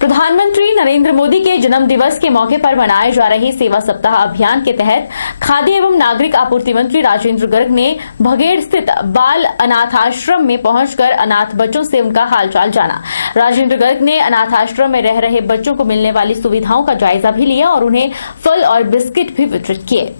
प्रधानमंत्री नरेंद्र मोदी के जन्म दिवस के मौके पर मनाए जा रहे सेवा सप्ताह अभियान के तहत खाद्य एवं नागरिक आपूर्ति मंत्री राजेंद्र गर्ग ने भगेड़ स्थित बाल अनाथ आश्रम में पहुंचकर अनाथ बच्चों से उनका हालचाल जाना। राजेंद्र गर्ग ने अनाथ आश्रम में रह रहे बच्चों को मिलने वाली सुविधाओं का जायजा भी लिया और उन्हें फल और बिस्किट भी वितरित किए।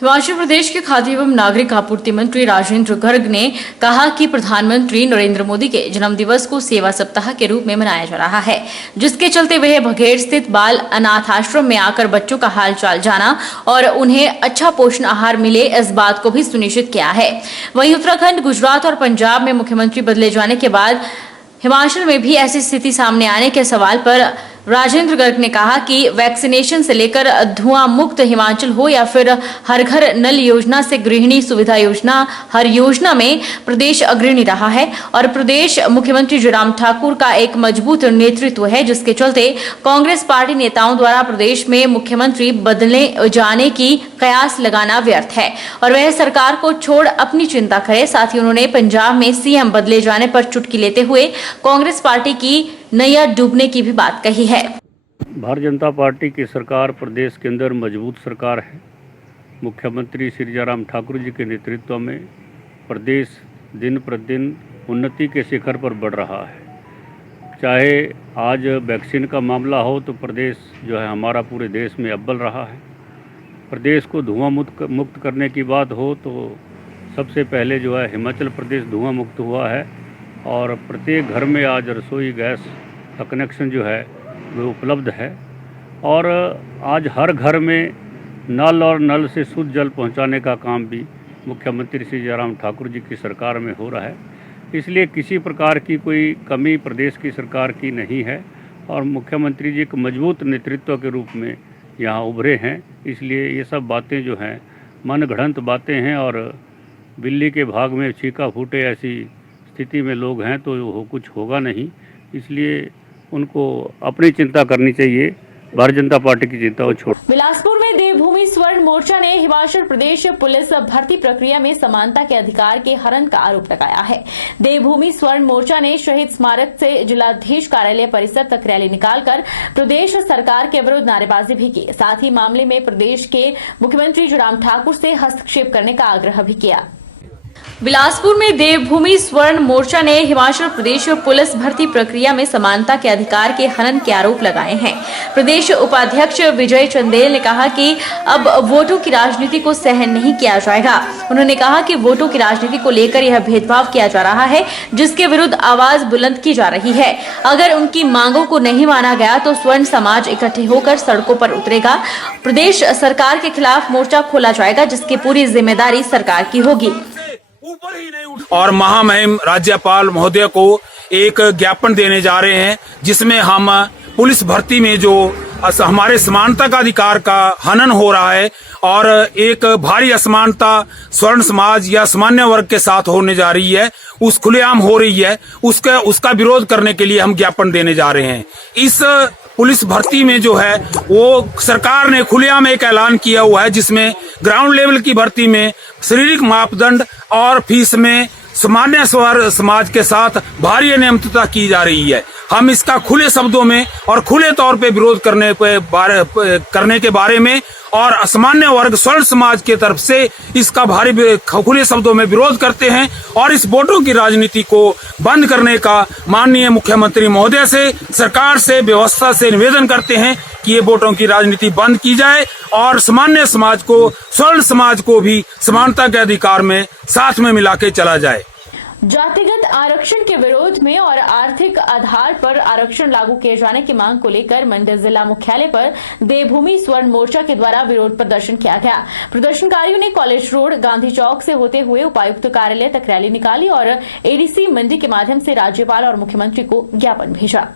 हिमाचल प्रदेश के खाद्य एवं नागरिक आपूर्ति मंत्री राजेंद्र गर्ग ने कहा कि प्रधानमंत्री नरेंद्र मोदी के जन्म दिवस को सेवा सप्ताह के रूप में मनाया जा रहा है, जिसके चलते वह भगेड़ स्थित बाल अनाथ आश्रम में आकर बच्चों का हालचाल जाना और उन्हें अच्छा पोषण आहार मिले, इस बात को भी सुनिश्चित किया है। वहीं उत्तराखंड, गुजरात और पंजाब में मुख्यमंत्री बदले जाने के बाद हिमाचल में भी ऐसी स्थिति सामने आने के सवाल पर राजेंद्र गर्ग ने कहा कि वैक्सीनेशन से लेकर धुआं मुक्त हिमाचल हो या फिर हर घर नल योजना से गृहिणी सुविधा योजना, हर योजना में प्रदेश अग्रणी रहा है और प्रदेश मुख्यमंत्री जयराम ठाकुर का एक मजबूत नेतृत्व है, जिसके चलते कांग्रेस पार्टी नेताओं द्वारा प्रदेश में मुख्यमंत्री बदले जाने की कयास लगाना व्यर्थ है और वह सरकार को छोड़ अपनी चिंता करे। साथ ही उन्होंने पंजाब में सीएम बदले जाने पर चुटकी लेते हुए कांग्रेस पार्टी की नैया डूबने की भी बात कही है। भारतीय जनता पार्टी की सरकार प्रदेश के अंदर मजबूत सरकार है। मुख्यमंत्री श्री जयराम ठाकुर जी के नेतृत्व में प्रदेश दिन प्रतिदिन उन्नति के शिखर पर बढ़ रहा है। चाहे आज वैक्सीन का मामला हो तो प्रदेश जो है हमारा पूरे देश में अव्वल रहा है। प्रदेश को धुआं मुक्त करने की बात हो तो सबसे पहले जो है हिमाचल प्रदेश धुआं मुक्त हुआ है और प्रत्येक घर में आज रसोई गैस का कनेक्शन जो है वो उपलब्ध है और आज हर घर में नल और नल से शुद्ध जल पहुंचाने का काम भी मुख्यमंत्री श्री जयराम ठाकुर जी की सरकार में हो रहा है। इसलिए किसी प्रकार की कोई कमी प्रदेश की सरकार की नहीं है और मुख्यमंत्री जी एक मजबूत नेतृत्व के रूप में यहाँ उभरे हैं। इसलिए ये सब बातें जो हैं मन गढ़ंत बातें हैं और बिल्ली के भाग में छीका फूटे ऐसी स्थिति में लोग हैं तो कुछ होगा नहीं। इसलिए उनको अपनी चिंता करनी चाहिए, भारतीय जनता पार्टी की चिंता को छोड़। बिलासपुर में देवभूमि स्वर्ण मोर्चा ने हिमाचल प्रदेश पुलिस भर्ती प्रक्रिया में समानता के अधिकार के हनन का आरोप लगाया है। देवभूमि स्वर्ण मोर्चा ने शहीद स्मारक से जिलाधीश कार्यालय परिसर तक रैली निकालकर प्रदेश सरकार के विरुद्ध नारेबाजी भी की। साथ ही मामले में प्रदेश के मुख्यमंत्री जयराम ठाकुर से हस्तक्षेप करने का आग्रह भी किया। बिलासपुर में देवभूमि स्वर्ण मोर्चा ने हिमाचल प्रदेश पुलिस भर्ती प्रक्रिया में समानता के अधिकार के हनन के आरोप लगाए हैं। प्रदेश उपाध्यक्ष विजय चंदेल ने कहा कि अब वोटों की राजनीति को सहन नहीं किया जाएगा। उन्होंने कहा कि वोटों की राजनीति को लेकर यह भेदभाव किया जा रहा है, जिसके विरुद्ध आवाज बुलंद की जा रही है। अगर उनकी मांगों को नहीं माना गया तो स्वर्ण समाज इकट्ठे होकर सड़कों पर उतरेगा। प्रदेश सरकार के खिलाफ मोर्चा खोला जाएगा, जिसकी पूरी जिम्मेदारी सरकार की होगी। और महामहिम राज्यपाल महोदय को एक ज्ञापन देने जा रहे हैं, जिसमें हम पुलिस भर्ती में जो हमारे समानता का अधिकार का हनन हो रहा है और एक भारी असमानता स्वर्ण समाज या सामान्य वर्ग के साथ होने जा रही है, उस खुलेआम हो रही है, उसका विरोध करने के लिए हम ज्ञापन देने जा रहे हैं। इस पुलिस भर्ती में जो है वो सरकार ने खुलेआम एक ऐलान किया हुआ है, जिसमें ग्राउंड लेवल की भर्ती में शारीरिक मापदंड और फीस में सामान्य समाज के साथ भारी अनियमितता की जा रही है। हम इसका खुले शब्दों में और खुले तौर पे विरोध करने के बारे में और असामान्य वर्ग स्वर्ण समाज की तरफ से इसका भारी खुले शब्दों में विरोध करते हैं और इस वोटों की राजनीति को बंद करने का माननीय मुख्यमंत्री महोदय से, सरकार से, व्यवस्था से निवेदन करते हैं कि ये वोटों की राजनीति बंद की जाए और सामान्य समाज को, स्वर्ण समाज को भी समानता के अधिकार में साथ में मिला के चला जाए। जातिगत आरक्षण के विरोध में और आर्थिक आधार पर आरक्षण लागू किए जाने की मांग को लेकर मंडी जिला मुख्यालय पर देवभूमि स्वर्ण मोर्चा के द्वारा विरोध प्रदर्शन किया गया। प्रदर्शनकारियों ने कॉलेज रोड, गांधी चौक से होते हुए उपायुक्त कार्यालय तक रैली निकाली और एडीसी मंडी के माध्यम से राज्यपाल और मुख्यमंत्री को ज्ञापन भेजा।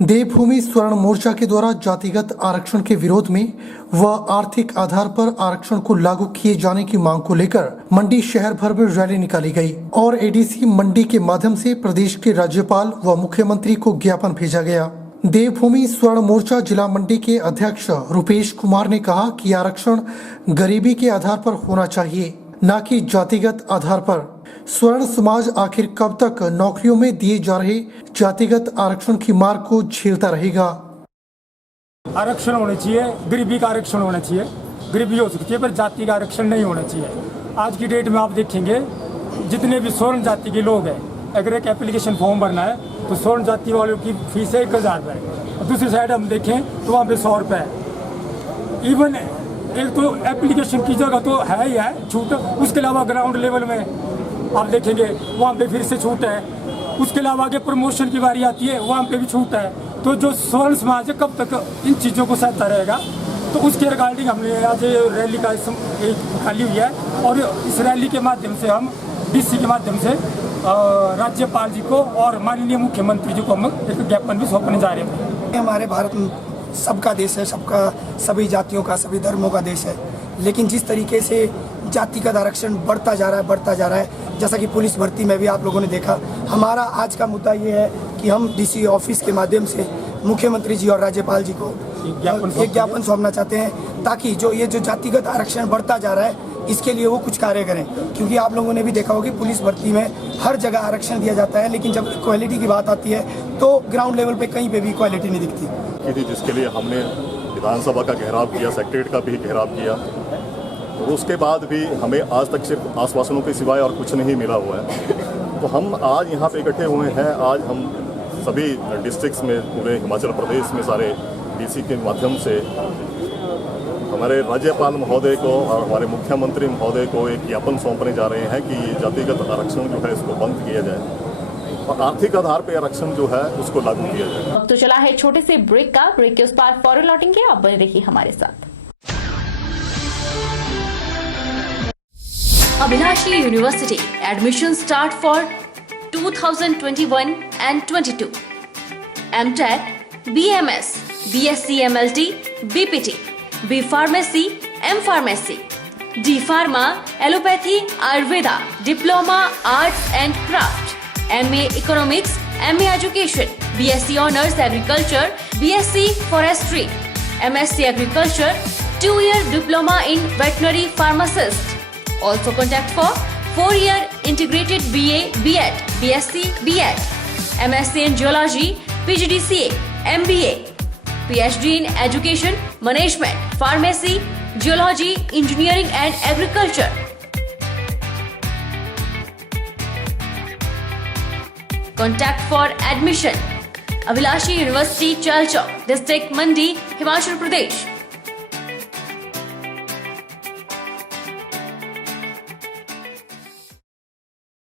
देवभूमि स्वर्ण मोर्चा के द्वारा जातिगत आरक्षण के विरोध में व आर्थिक आधार पर आरक्षण को लागू किए जाने की मांग को लेकर मंडी शहर भर में रैली निकाली गई और एडीसी मंडी के माध्यम से प्रदेश के राज्यपाल व मुख्यमंत्री को ज्ञापन भेजा गया। देवभूमि स्वर्ण मोर्चा जिला मंडी के अध्यक्ष रुपेश कुमार ने कहा कि आरक्षण गरीबी के आधार पर होना चाहिए, न कि जातिगत आधार पर। स्वर्ण समाज आखिर कब तक नौकरियों में दिए जा रहे जातिगत आरक्षण की मार को झेलता रहेगा? आरक्षण होना चाहिए, गरीबी का आरक्षण होना चाहिए, गरीबी हो सकती है पर जाति का आरक्षण नहीं होना चाहिए। आज की डेट में आप देखेंगे जितने भी स्वर्ण जाति के लोग हैं, अगर एक एप्लीकेशन फॉर्म भरना है तो स्वर्ण जाति वालों की फीस है 1000 रुपये, दूसरी साइड हम देखें तो वहाँ पे 100 रुपये है। इवन एक तो एप्लीकेशन की जगह तो है ही है छूट, उसके अलावा ग्राउंड लेवल में आप देखेंगे वहाँ पे फिर से छूट है, उसके अलावा आगे प्रमोशन की बारी आती है वहाँ पे भी छूट है। तो जो स्वर्ण समाज है कब तक इन चीज़ों को सहता रहेगा? तो उसके रिगार्डिंग हमने आज रैली का निकाली हुई है और इस रैली के माध्यम से हम डीसी के माध्यम से राज्यपाल जी को और माननीय मुख्यमंत्री जी को हम एक ज्ञापन भी सौंपने जा रहे हैं। हमारे भारत में सबका देश है, सबका, सभी जातियों का, सभी धर्मों का देश है, लेकिन जिस तरीके से जातिगत आरक्षण बढ़ता जा रहा है, जैसा कि पुलिस भर्ती में भी आप लोगों ने देखा। हमारा आज का मुद्दा ये है कि हम डीसी ऑफिस के माध्यम से मुख्यमंत्री जी और राज्यपाल जी को एक ज्ञापन सौंपना चाहते हैं ताकि जो जातिगत आरक्षण बढ़ता जा रहा है इसके लिए वो कुछ कार्य करें। क्योंकि आप लोगों ने भी देखा होगा कि पुलिस भर्ती में हर जगह आरक्षण दिया जाता है, लेकिन जब इक्वालिटी की बात आती है तो ग्राउंड लेवल पे कहीं पे भी इक्वालिटी नहीं दिखती। जिसके लिए हमने विधानसभा का घेराव किया, सेक्रेटरीट का भी घेराव किया, और उसके बाद भी हमें आज तक सिर्फ आश्वासनों के सिवाय और कुछ नहीं मिला हुआ है। तो हम आज यहाँ पे इकट्ठे हुए हैं। आज हम सभी डिस्ट्रिक्ट्स में, पूरे हिमाचल प्रदेश में सारे डीसी के माध्यम से हमारे राज्यपाल महोदय को और हमारे मुख्यमंत्री महोदय को एक ज्ञापन सौंपने जा रहे हैं कि जातिगत आरक्षण जो है इसको बंद किया जाए और आर्थिक आधार पर आरक्षण जो है उसको लागू किया जाए। अब तो चला है छोटे से ब्रेक का, ब्रेक के उस पार फौरन लौटेंगे, आप बने रहिए हमारे साथ। Abhilashi University admission start for 2021 and 22. MTech, BMS, BSc MLT, BPT, B Pharmacy, M Pharmacy, D Pharma, Allopathy, Ayurveda, Diploma, Arts and Craft, MA Economics, MA Education, BSc Honours Agriculture, BSc Forestry, MSc Agriculture, 2-year Diploma in Veterinary Pharmacist. Also contact for 4-year integrated BA, BEd, BSc, BEd, MSc in Geology, PGDCA, MBA, PhD in Education, Management, Pharmacy, Geology, Engineering and Agriculture. Contact for admission. Abhilashi University, Chalchok, District Mandi, Himachal Pradesh.